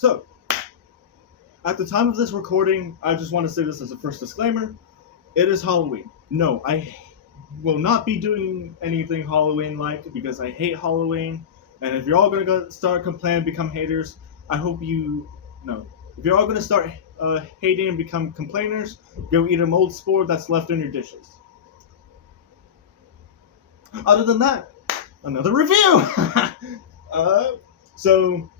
So, at the time of this recording, I just want to say this as a first disclaimer. It is Halloween. No, I will not be doing anything Halloween-like because I hate Halloween. And if you're all going to start complaining, become haters, I hope you... No. If you're all going to start hating and become complainers, go eat a mold spore that's left in your dishes. Other than that, another review! So,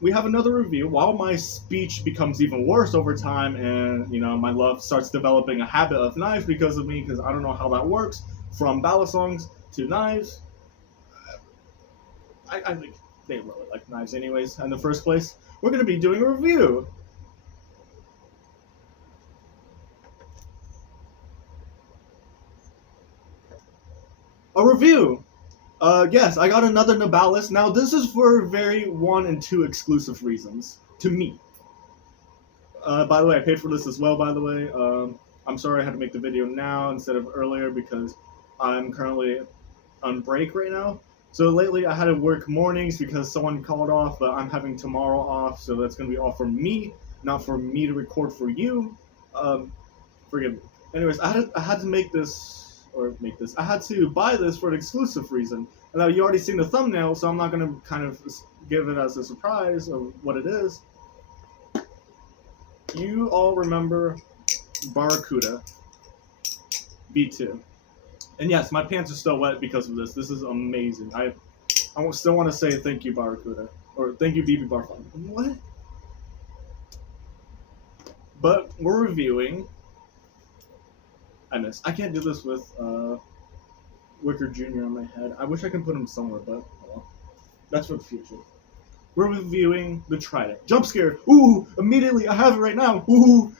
we have another review. While my speech becomes even worse over time and, my love starts developing a habit of knives because of me, because I don't know how that works, from ballad songs to knives. I think they really like knives anyways, in the first place. We're going to be doing a review. Yes, I got another Nabalis. Now, this is for very 1 and 2 exclusive reasons. To me. By the way, I paid for this as well, by the way. I'm sorry I had to make the video now instead of earlier because I'm currently on break right now. So lately I had to work mornings because someone called off, but I'm having tomorrow off, so that's going to be all for me, not for me to record for you. Forgive me. Anyways, I had to make this... I had to buy this for an exclusive reason. And now you already seen the thumbnail, so I'm not going to kind of give it as a surprise of what it is. You all remember Barracuda V2. And yes, my pants are still wet because of this. This is amazing. I still want to say thank you, Barracuda. Or thank you, BB Barfun. What? But we're reviewing... I missed. I can't do this with Wicker Jr. on my head. I wish I could put him somewhere, but well, that's for the future. We're reviewing the Trident. Jump scare! Ooh! Immediately! I have it right now! Ooh!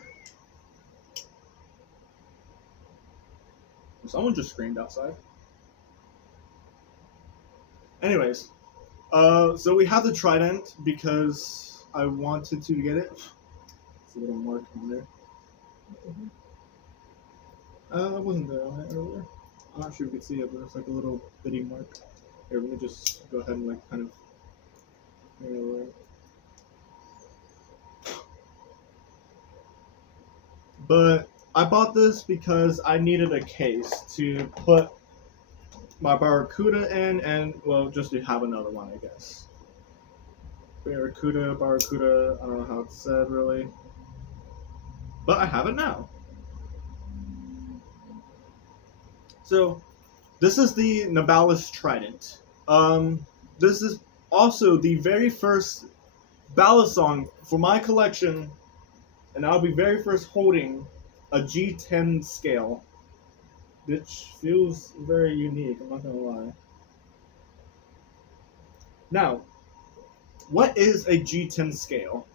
Someone just screamed outside. Anyways, so we have the Trident because I wanted to get it. It's a little mark on there. I wasn't there on it earlier. I'm not sure if you can see it, but it's like a little bitty mark. Here, let me just go ahead and like kind of... But I bought this because I needed a case to put my Barracuda in and, well, just to have another one, I guess. Barracuda, I don't know how it's said really. But I have it now. So, this is the Nabalis Trident. This is also the very first ballad song for my collection, and I'll be very first holding a G10 scale, which feels very unique, I'm not gonna lie. Now, what is a G10 scale?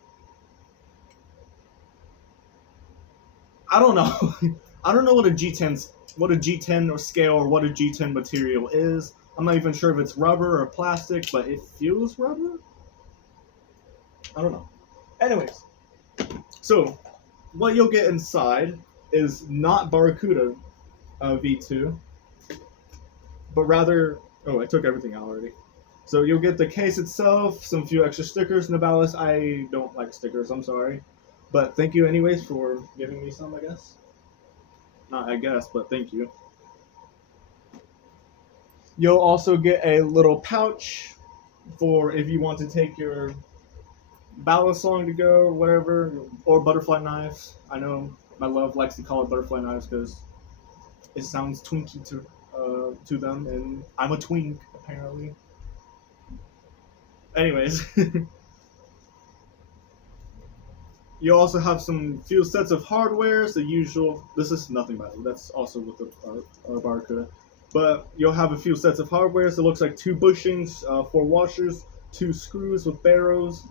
I don't know. I don't know what a G10 or scale or what a G10 material is. I'm not even sure if it's rubber or plastic, but it feels rubber? I don't know. Anyways, so what you'll get inside is not Barracuda V2, but rather... Oh, I took everything out already. So you'll get the case itself, some few extra stickers. Nabalis, I don't like stickers, I'm sorry. But thank you anyways for giving me some, I guess. Not I guess, but thank you. You'll also get a little pouch for if you want to take your ballad song to go or whatever, or butterfly knives. I know my love likes to call it butterfly knives because it sounds twinky to them, and I'm a twink, apparently. Anyways. You also have some few sets of hardware, the usual. This is nothing by the way, that's also with the Barracuda. But you'll have a few sets of hardware, so it looks like 2 bushings, 4 washers, 2 screws with barrows.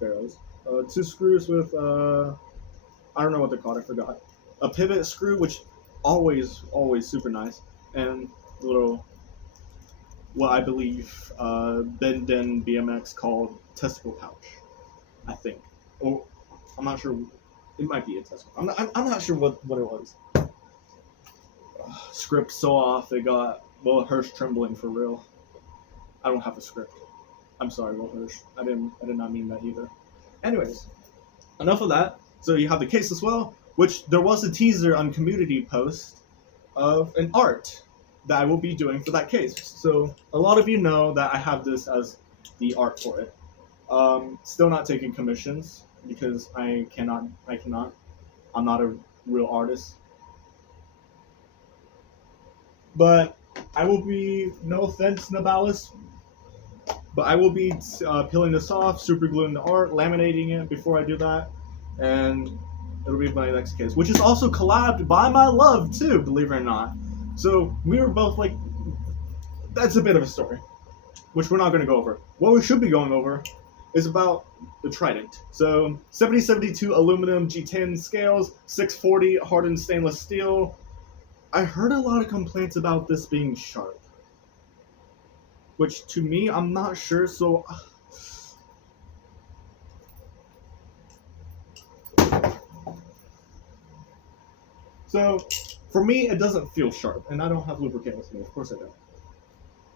2 screws with, I don't know what they're called, I forgot. A pivot screw, which always super nice. And a little, what I believe Ben Den BMX called testicle pouch, I think. Or, I'm not sure. It might be a testicle. I'm not sure what it was. Script so off. They got, well, Hirsch trembling for real. I don't have a script. I'm sorry, Wilhurst. I did not mean that either. Anyways, enough of that. So you have the case as well, which there was a teaser on community post of an art that I will be doing for that case. So a lot of you know that I have this as the art for it. Still not taking commissions because I cannot. I cannot. I'm not a real artist. But I will be. No offense, Nabalis, but I will be peeling this off, super gluing the art, laminating it before I do that, and it'll be my next case, which is also collabed by my love too, believe it or not. So we were both like, that's a bit of a story, which we're not going to go over. What we should be going over is about the Trident. So 7072 aluminum G10 scales, 640 hardened stainless steel. I heard a lot of complaints about this being sharp, which to me, I'm not sure. So for me, it doesn't feel sharp, and I don't have lubricant with me. Of course I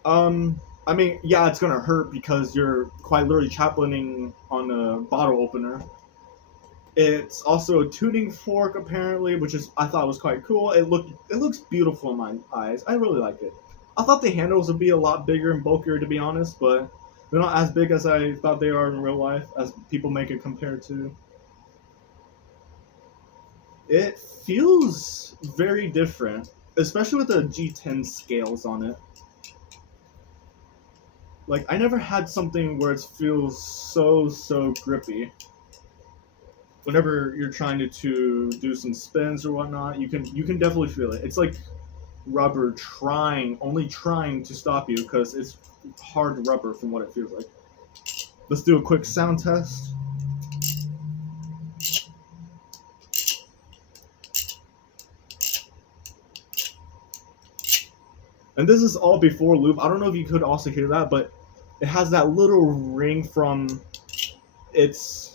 don't. I mean, yeah, it's gonna hurt because you're quite literally chaplaining on a bottle opener. It's also a tuning fork apparently, which is I thought was quite cool. It looks beautiful in my eyes. I really like it. I thought the handles would be a lot bigger and bulkier to be honest, but they're not as big as I thought they are in real life, as people make it compared to. It feels very different, especially with the G10 scales on it. Like I never had something where it feels so grippy. Whenever you're trying to do some spins or whatnot, you can definitely feel it. It's like rubber only trying to stop you because it's hard rubber from what it feels like. Let's do a quick sound test. And this is all before loop. I don't know if you could also hear that, but it has that little ring from its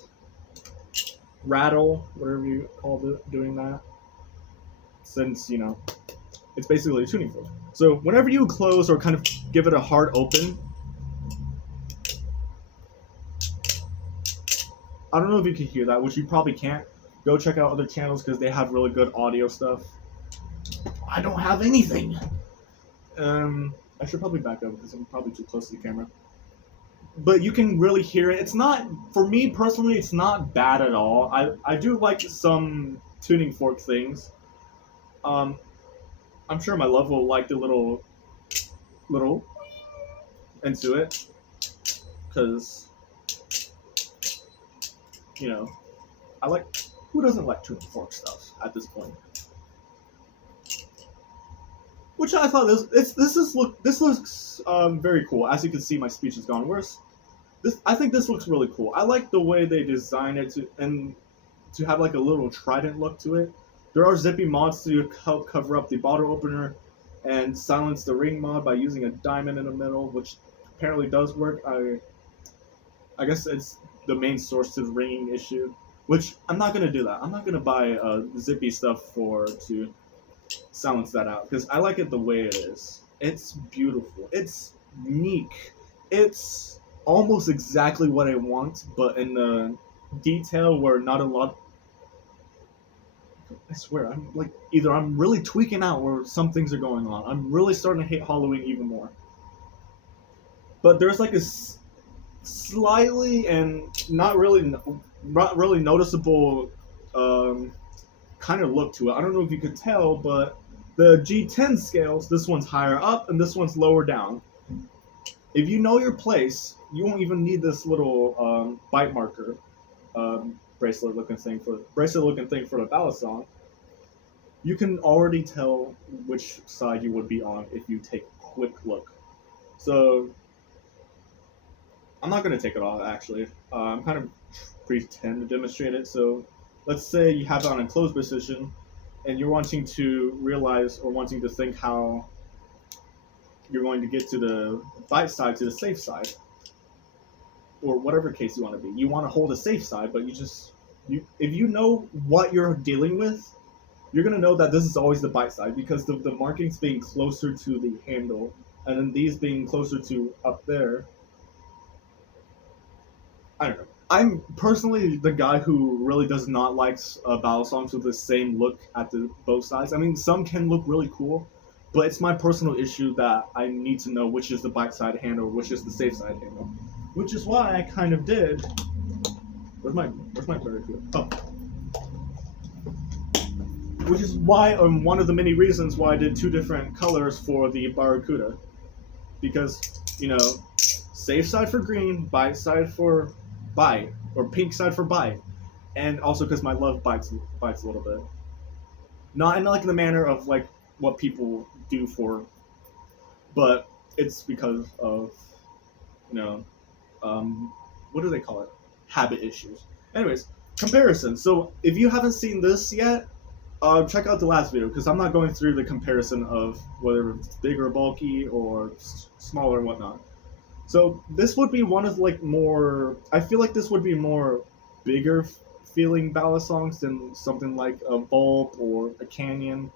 rattle, whatever you called it, doing that. Since, you know, it's basically a tuning fork. So whenever you close or kind of give it a hard open, I don't know if you can hear that, which you probably can't. Go check out other channels because they have really good audio stuff. I don't have anything. I should probably back up because I'm probably too close to the camera. But you can really hear it. It's not, for me personally, it's not bad at all. I do like some tuning fork things. I'm sure my love will like the little into it, because you know, I like, who doesn't like tuning fork stuff at this point? Which I thought this looks very cool. As you can see, my speech has gone worse. I think this looks really cool. I like the way they design it to have like a little trident look to it. There are zippy mods to help cover up the bottle opener and silence the ring mod by using a diamond in the middle, which apparently does work. I guess it's the main source to the ringing issue, which I'm not gonna do that. I'm not gonna buy zippy stuff to silence that out because I like it the way it is. It's beautiful. It's unique. It's almost exactly what I want, but in the detail where not a lot. I swear, I'm like either I'm really tweaking out or some things are going on. I'm really starting to hate Halloween even more. But there's like a slightly and not really noticeable kind of look to it. I don't know if you could tell, but the G10 scales, this one's higher up and this one's lower down. If you know your place, you won't even need this little bite marker bracelet looking thing for the ballast song. You can already tell which side you would be on if you take a quick look. So I'm not going to take it off actually. I'm kind of pretend to demonstrate it. So let's say you have it on a closed position and you're wanting to realize or wanting to think how you're going to get to the bite side, to the safe side, or whatever case you want to be. You want to hold a safe side, but if you know what you're dealing with, you're going to know that this is always the bite side because the markings being closer to the handle and then these being closer to up there, I don't know. I'm personally the guy who really does not like battle songs with the same look at the both sides. I mean, some can look really cool, but it's my personal issue that I need to know which is the bite side handle, which is the safe side handle, which is why I kind of did. Where's my barracuda? Oh, which is why one of the many reasons why I did two different colors for the barracuda, because you know, safe side for green, bite side for bite, or pink side for bite, and also because my love bites a little bit, not in like the manner of like what people do for, but it's because of you know, what do they call it? Habit issues. Anyways, comparison. So if you haven't seen this yet, check out the last video because I'm not going through the comparison of whether it's big or bulky or smaller and whatnot. So this would be one of like more. I feel like this would be more bigger feeling ballad songs than something like a Bulb or a Canyon,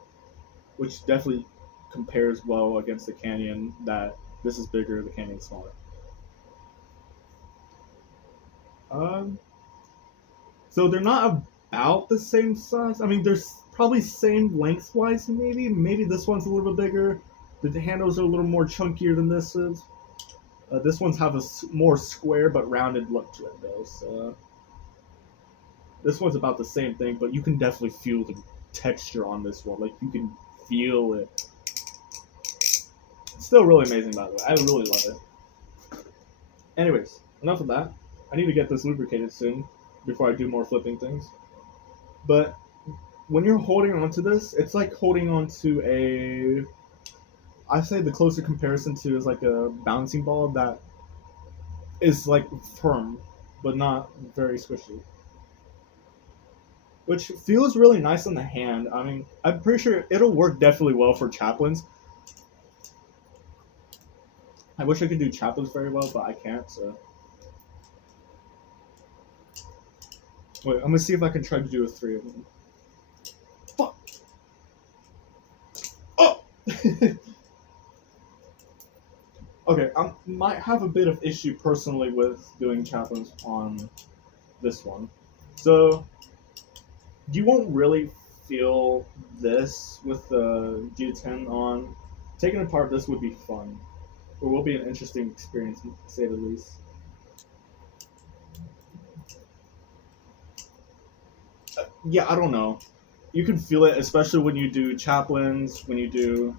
which definitely compares well against the Canyon. That this is bigger, the Canyon's smaller. Um, so they're not about the same size. I mean, they're probably same lengthwise. Maybe this one's a little bit bigger. The handles are a little more chunkier than this is. This one's have a more square but rounded look to it though. So this one's about the same thing, but you can definitely feel the texture on this one. Like you can feel it. It's still really amazing, by the way. I really love it. Anyways, enough of that. I need to get this lubricated soon before I do more flipping things. But when you're holding onto this, it's like holding onto a. I say the closer comparison to is like a bouncing ball that is like firm, but not very squishy. Which feels really nice on the hand. I mean, I'm pretty sure it'll work definitely well for chaplains. I wish I could do chaplains very well, but I can't, so. Wait, I'm gonna see if I can try to do a 3 of them. Fuck! Oh! Okay, I might have a bit of issue personally with doing chaplains on this one. So, you won't really feel this with the G10 on. Taking apart this would be fun. Or will be an interesting experience, to say the least. Yeah, I don't know. You can feel it, especially when you do chaplains, when you do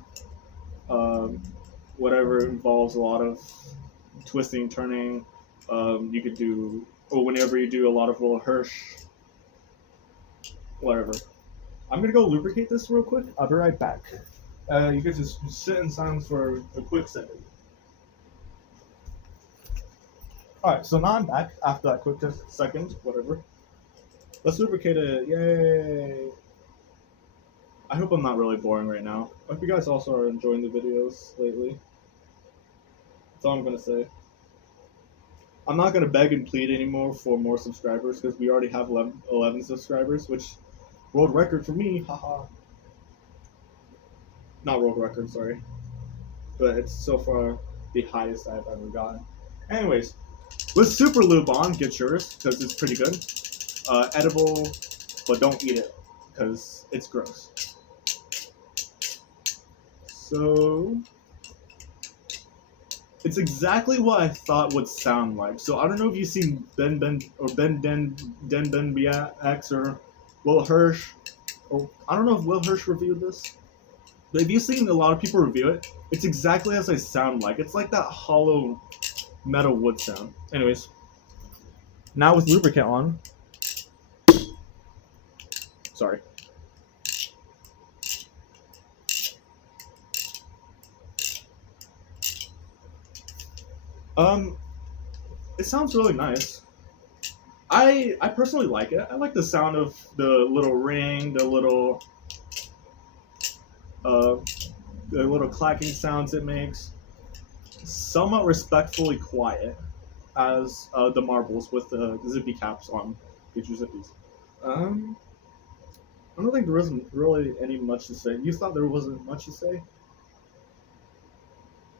whatever involves a lot of twisting, turning. You could do, or whenever you do a lot of Will Hirsch, whatever. I'm gonna go lubricate this real quick. I'll be right back. You can just sit in silence for a quick second. Alright, so now I'm back after that quick second, whatever. Let's lubricate it. Yay! I hope I'm not really boring right now. I hope you guys also are enjoying the videos lately. That's all I'm gonna say. I'm not gonna beg and plead anymore for more subscribers because we already have 11 subscribers, which world record for me. Haha. Not world record, sorry. But it's so far the highest I've ever gotten. Anyways, with Super Lube on, get yours because it's pretty good. Edible, but don't eat it because it's gross. So it's exactly what I thought would sound like. So I don't know if you've seen Ben X or Will Hirsch, or I don't know if Will Hirsch reviewed this, but if you've seen a lot of people review it, it's exactly as I sound like. It's like that hollow metal wood sound. Anyways, now with lubricant on. Sorry. It sounds really nice. I personally like it. I like the sound of the little ring, the little clacking sounds it makes. Somewhat respectfully quiet, as the marbles with the zippy caps on. Get your zippies. I don't think there isn't really any much to say. You thought there wasn't much to say?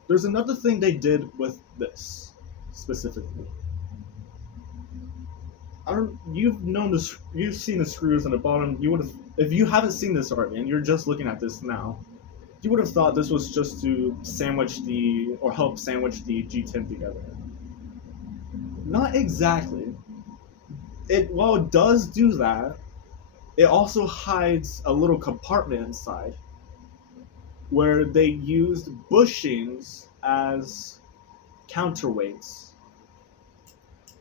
There's another thing they did with this, specifically. I don't. You've seen the screws on the bottom. You would have, if you haven't seen this already, and you're just looking at this now, you would have thought this was just to help sandwich the G10 together. Not exactly. While it does do that, it also hides a little compartment inside where they used bushings as counterweights.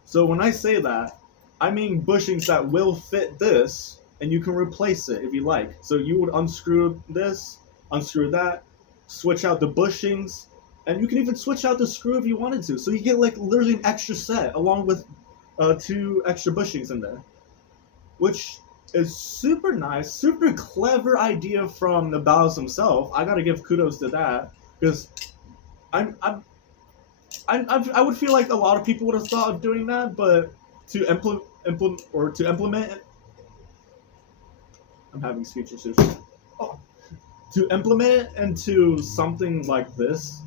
So when I say that, I mean bushings that will fit this, and you can replace it if you like. So you would unscrew this, unscrew that, switch out the bushings, and you can even switch out the screw if you wanted to. So you get like literally an extra set along with 2 extra bushings in there, which is super nice, super clever idea from Nabalis himself. I gotta give kudos to that, because I would feel like a lot of people would have thought of doing that, but to implement it, I'm having speech issues. Oh. To implement it into something like this,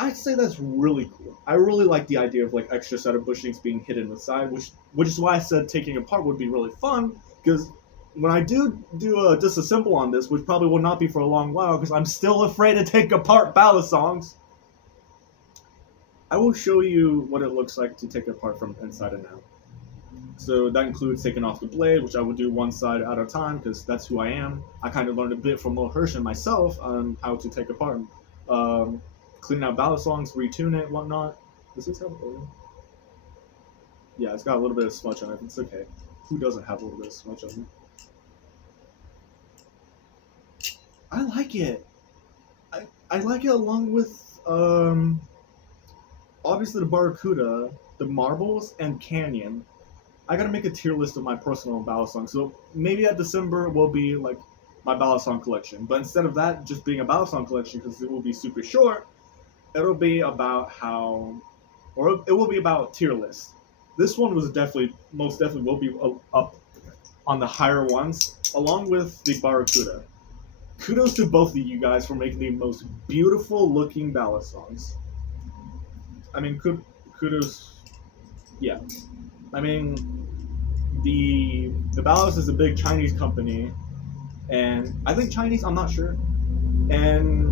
I'd say that's really cool. I really like the idea of like extra set of bushings being hidden inside, which is why I said taking apart would be really fun, because when I do a disassemble on this, which probably will not be for a long while, because I'm still afraid to take apart ballad songs, I will show you what it looks like to take it apart from inside and out. So that includes taking off the blade, which I will do one side at a time, because that's who I am. I kind of learned a bit from Lil Hirsch and myself on how to take apart, clean out ballad songs, retune it, whatnot. Does this have oil? Yeah, it's got a little bit of smudge on it. It's okay. Who doesn't have a little bit of smudge on it? I like it. I like it along with obviously the Barracuda, the Marbles, and Canyon. I gotta make a tier list of my personal ballad songs. So maybe at December will be like my ballad song collection. But instead of that just being a ballad song collection, because it will be super short, it'll be about it will be about tier list. This one was most definitely will be up on the higher ones, along with the Barracuda. Kudos to both of you guys for making the most beautiful looking ballad songs. I mean, kudos, yeah. I mean, the Nabalis is a big Chinese company, and I think Chinese, I'm not sure. And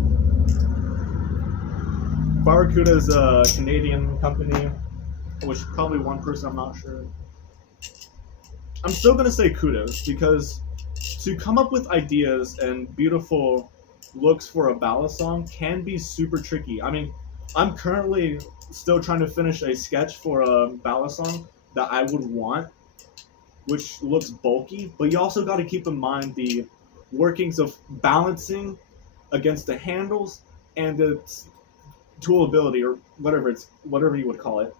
Barracuda is a Canadian company, which probably one person, I'm not sure. I'm still gonna say kudos, because to come up with ideas and beautiful looks for a ballad song can be super tricky. I mean, I'm currently still trying to finish a sketch for a ballad song that I would want, which looks bulky, but you also got to keep in mind the workings of balancing against the handles and the toolability, or whatever you would call it.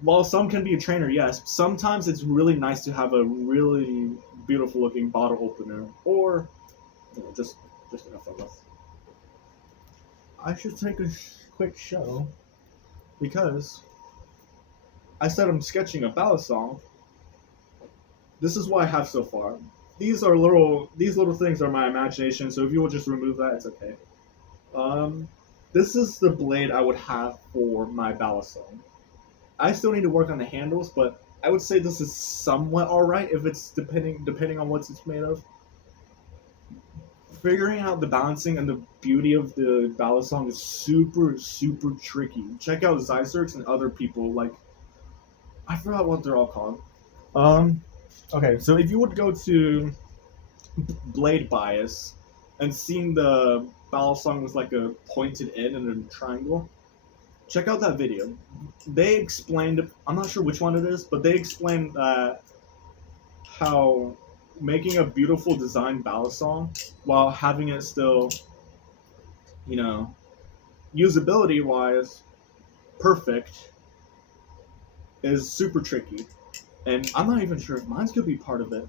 While some can be a trainer, yes, sometimes it's really nice to have a really beautiful looking bottle opener, or just enough of us. I should take a quick show, because I said I'm sketching a ballad song. This is what I have so far. These little things are my imagination, so if you will just remove that, it's okay. This is the blade I would have for my ballad song. I still need to work on the handles, but I would say this is somewhat alright if it's depending on what it's made of. Figuring out the balancing and the beauty of the ballad song is super, super tricky. Check out Zycerx and other people, like, I forgot what they're all called. Okay, so if you would go to Blade Bias and seeing the ballad song with like a pointed end and a triangle, check out that video. They explained, I'm not sure which one it is, but they explained how making a beautiful design ballad song while having it still, usability wise, perfect, is super tricky. And I'm not even sure if mine's could be part of it.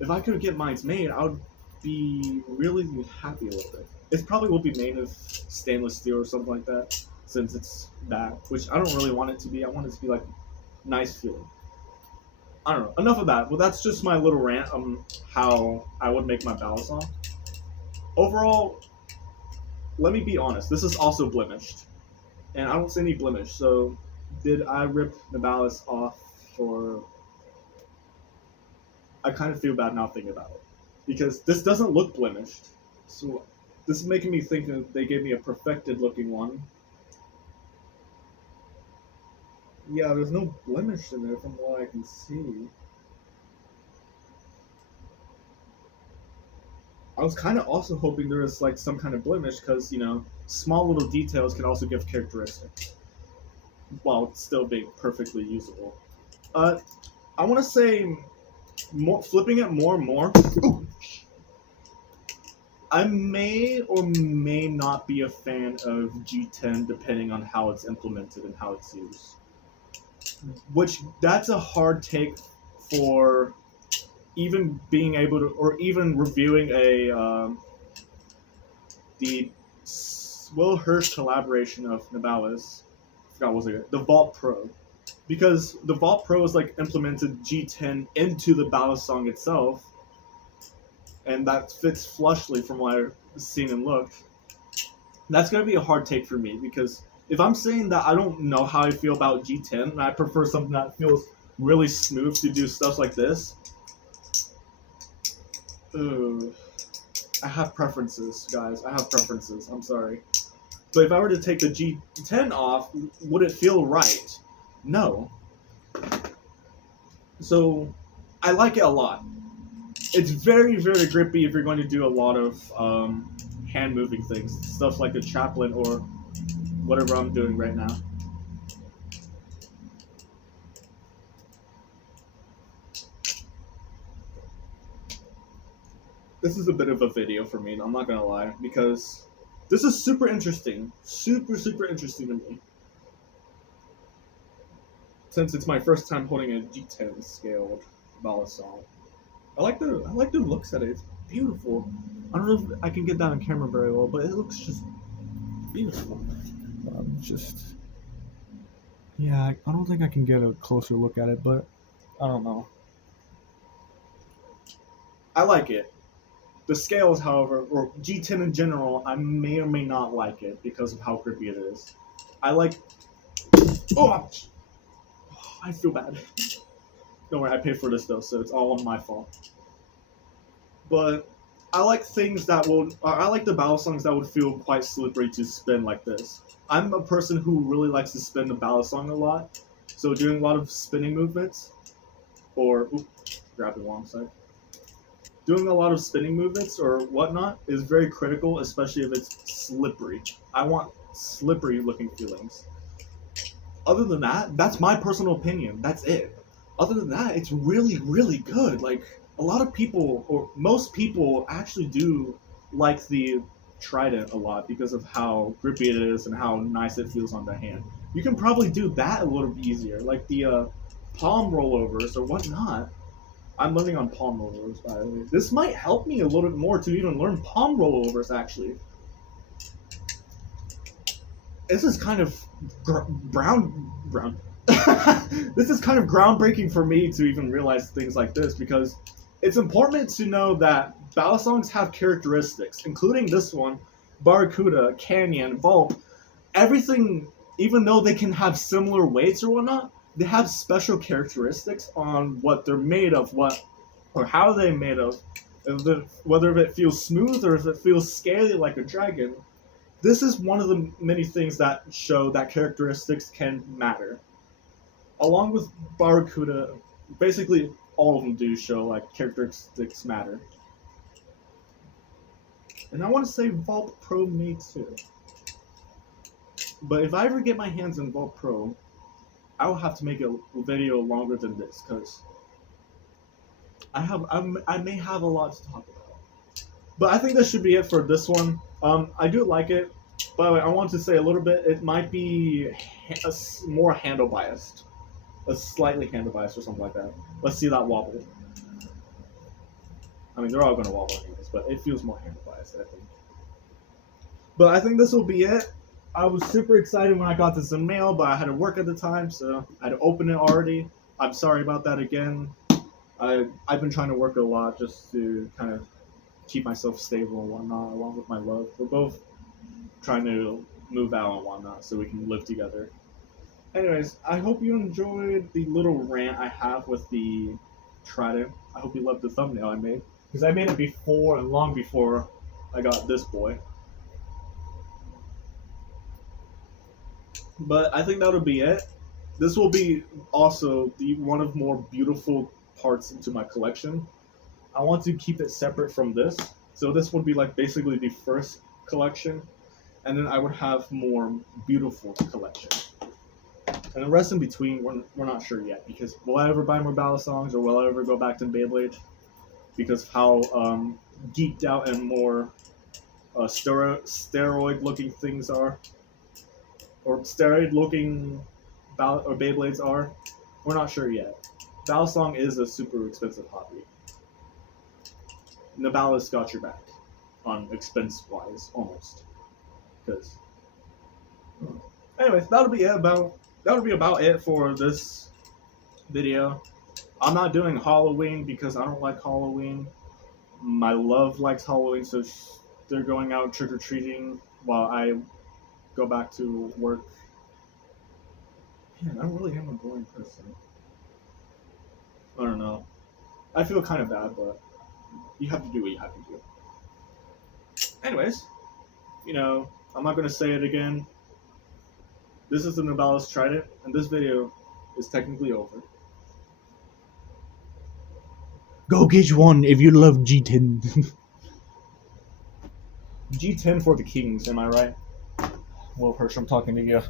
If I could get mine's made, I would be really happy with it. It probably will be made of stainless steel or something like that, since it's that, which I don't really want it to be. I want it to be like nice feeling. I don't know. Enough of that. Well, that's just my little rant on how I would make my ballad song. Overall, let me be honest. This is also blemished, and I don't see any blemish. So, did I rip Nabalis off for. I kind of feel bad now thinking about it because this doesn't look blemished. So this is making me think that they gave me a perfected looking one. Yeah, there's no blemish in there from what I can see. I was kind of also hoping there was like some kind of blemish because small little details can also give characteristics while still being perfectly usable. Uh, I want to say more flipping it more and more. Ooh. I may or may not be a fan of G10 depending on how it's implemented and how it's used. Which that's a hard take for even being able to, or even reviewing the Will Hirsch collaboration of Nabalis. I forgot what was it, the Vault Pro, because the Vault Pro is like implemented G10 into the Balas song itself, and that fits flushly from what I've seen and looked. That's gonna be a hard take for me because if I'm saying that I don't know how I feel about G10 and I prefer something that feels really smooth to do stuff like this, I have preferences, guys. I have preferences. I'm sorry. But if I were to take the G10 off, would it feel right? No. So, I like it a lot. It's very, very grippy if you're going to do a lot of hand moving things. Stuff like the chaplain or whatever I'm doing right now. This is a bit of a video for me, I'm not gonna lie, because this is super interesting. Super, super interesting to me. Since it's my first time holding a G10 scaled Balasol. I like the looks at it. It's beautiful. I don't know if I can get that on camera very well, but it looks just beautiful. Yeah, I don't think I can get a closer look at it, but I don't know. I like it. The scales, however, or G10 in general, I may or may not like it because of how grippy it is. I like. Oh, I feel bad. Don't worry, I paid for this though, so it's all on my fault. But I like things that will. I like the battle songs that would feel quite slippery to spin like this. I'm a person who really likes to spin the battle song a lot, so doing a lot of spinning movements, or grab the wrong side. Doing a lot of spinning movements or whatnot is very critical, especially if it's slippery. I want slippery looking feelings. Other than that, that's my personal opinion. That's it. Other than that, it's really, really good. Like, a lot of people, or most people, actually do like the Trident a lot because of how grippy it is and how nice it feels on the hand. You can probably do that a little bit easier, like the palm rollovers or whatnot. I'm learning on palm rollovers, by the way. This might help me a little bit more to even learn palm rollovers, actually. This is kind of brown. This is kind of groundbreaking for me to even realize things like this because it's important to know that Balasongs have characteristics, including this one, Barracuda, Canyon, Vulp, everything, even though they can have similar weights or whatnot, they have special characteristics on what they're made of, or how they're made of, whether it feels smooth or if it feels scaly like a dragon. This is one of the many things that show that characteristics can matter. Along with Barracuda, basically all of them do show like characteristics matter. And I want to say Vault Pro may too. But if I ever get my hands on Vault Pro, I will have to make a video longer than this because I may have a lot to talk about. But I think that should be it for this one. I do like it. By the way, I want to say a little bit. It might be more handle biased, a slightly handle biased or something like that. Let's see that wobble. I mean, they're all going to wobble anyways, but it feels more handle biased, I think. But I think this will be it. I was super excited when I got this in mail, but I had to work at the time, so I had to open it already. I'm sorry about that again. I've been trying to work a lot just to kind of keep myself stable and whatnot, along with my love. We're both trying to move out and whatnot so we can live together. Anyways, I hope you enjoyed the little rant I have with the Trident. I hope you loved the thumbnail I made. Because I made it before and long before I got this boy. But I think that'll be it. This will be also the one of more beautiful parts into my collection. I want to keep it separate from this. So this would be like basically the first collection. And then I would have more beautiful collection. And the rest in between, we're not sure yet. Because will I ever buy more Ballad songs or will I ever go back to Beyblade? Because of how geeked out and more steroid looking things are. Or steroid looking Ballad or Beyblades are. We're not sure yet. Ballad song is a super expensive hobby. Nabalis got your back on expense wise, almost. Because, anyways, that'll be about it for this video. I'm not doing Halloween because I don't like Halloween. My love likes Halloween, so they're going out trick or treating while I go back to work. Man, I really am a boring person. I don't know. I feel kind of bad, but you have to do what you have to do. Anyways, I'm not going to say it again. This is the Nabalis Trident, and this video is technically over. Go get one if you love G10. G10 for the kings, am I right? Will Hirsch, I'm talking to you.